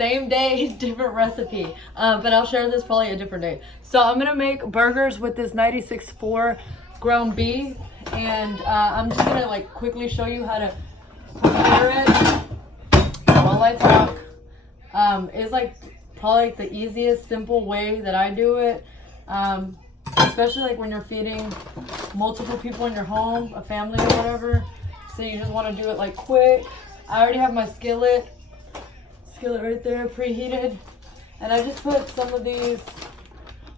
Same day, different recipe. But I'll share this probably a different day. So I'm gonna make burgers with this 96.4 ground beef, and I'm just gonna like quickly show you how to prepare it while I talk. It's like probably like the easiest, simple way that I do it. Especially like when you're feeding multiple people in your home, a family or whatever. So you just want to do it like quick. I already have my skillet right there preheated, and I just put some of these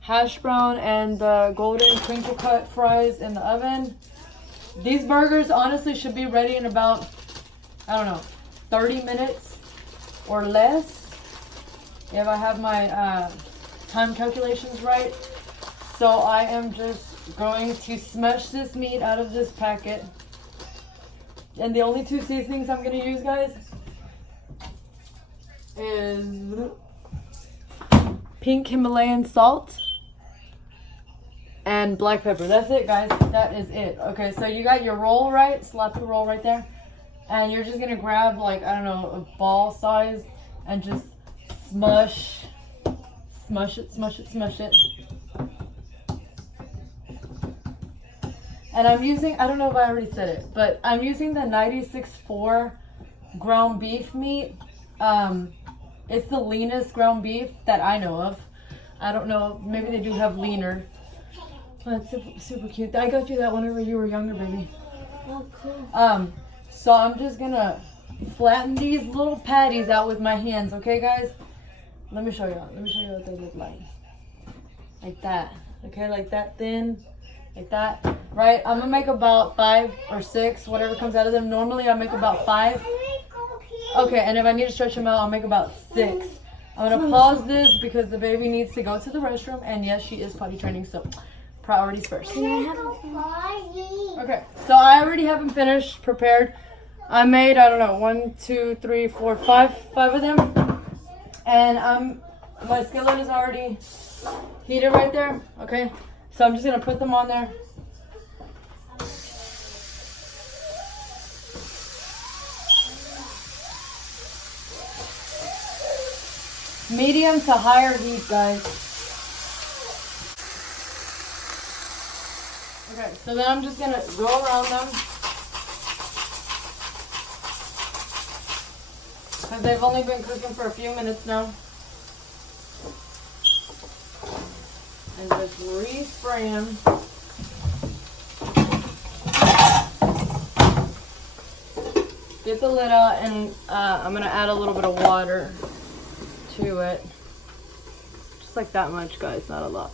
hash brown and the golden crinkle cut fries in the oven. These burgers honestly should be ready in about, I don't know, 30 minutes or less if I have my time calculations right. So I am just going to smash this meat out of this packet. And the only two seasonings I'm going to use, guys, is pink Himalayan salt and black pepper. That's it, guys. That is it. Okay, so you got your roll, right? Slap the roll right there. And you're just going to grab, like, I don't know, a ball size and just smush it. And I'm using, I don't know if I already said it, but I'm using the 96.4 ground beef meat. It's the leanest ground beef that I know of. I don't know, maybe they do have leaner. But it's super cute. I got you that whenever you were younger, baby. Oh, cool. So I'm just gonna flatten these little patties out with my hands, okay, guys? Let me show you. Let me show you what they look like. Like that. Okay, like that thin. Like that. Right? I'm gonna make about 5 or 6, whatever comes out of them. Normally I make about 5. Okay, and if I need to stretch them out, I'll make about 6. I'm gonna pause this because the baby needs to go to the restroom, and yes, she is potty training, so priorities first. Can I have a party? Okay, so I already have them finished, prepared. I made, I don't know, 1, 2, 3, 4, 5 of them. And my skillet is already heated right there. Okay, so I'm just gonna put them on there. Medium to higher heat, guys. Okay, so then I'm just gonna go around them because they've only been cooking for a few minutes now. And just re-spray them. Get the lid out, and I'm gonna add a little bit of water to it. Just like that much, guys, not a lot.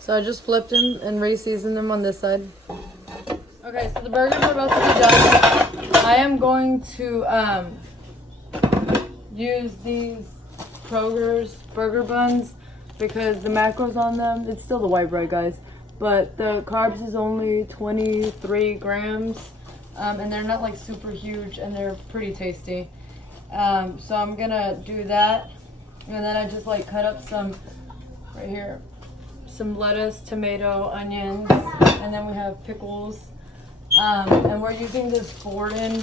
So I just flipped them and re-seasoned them on this side. Okay, so the burgers are about to be done. I am going to use these Kroger's burger buns because the macros on them, it's still the white bread, guys, but the carbs is only 23 grams. And they're not like super huge, and they're pretty tasty. So I'm gonna do that, and then I just like cut up some right here, some lettuce, tomato, onions, and then we have pickles. And we're using this Borden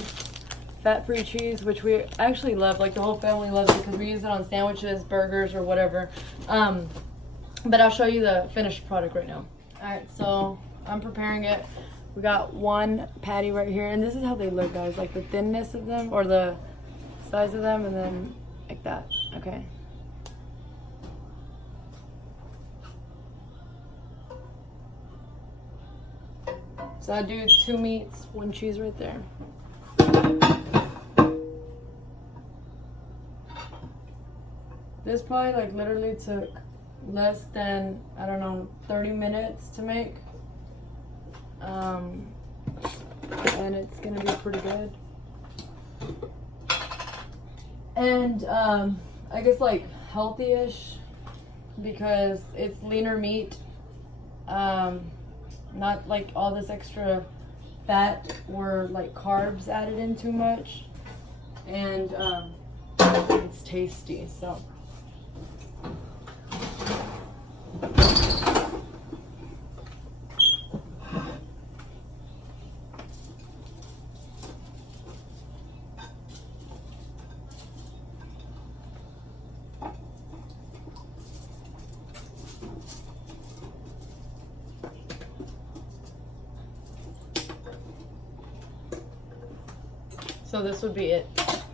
fat-free cheese, which we actually love. Like the whole family loves it because we use it on sandwiches, burgers, or whatever. But I'll show you the finished product right now. All right, so I'm preparing it. We got one patty right here, and this is how they look, guys, like the thinness of them or the size of them, and then like that. Okay. So I do 2 meats, 1 cheese right there. This probably like literally took less than, I don't know, 30 minutes to make. And it's gonna be pretty good. And I guess like healthy-ish because it's leaner meat. Not like all this extra fat or like carbs added in too much. And it's tasty, so. So this would be it,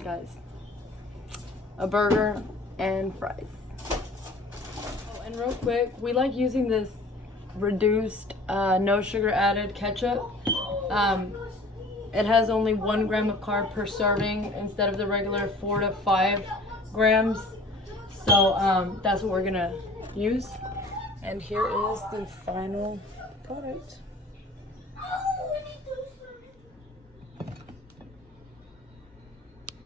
guys. A burger and fries. Oh, and real quick, we like using this reduced, no sugar added ketchup. It has only 1 gram of carb per serving instead of the regular 4 to 5 grams. So that's what we're gonna use. And here is the final product.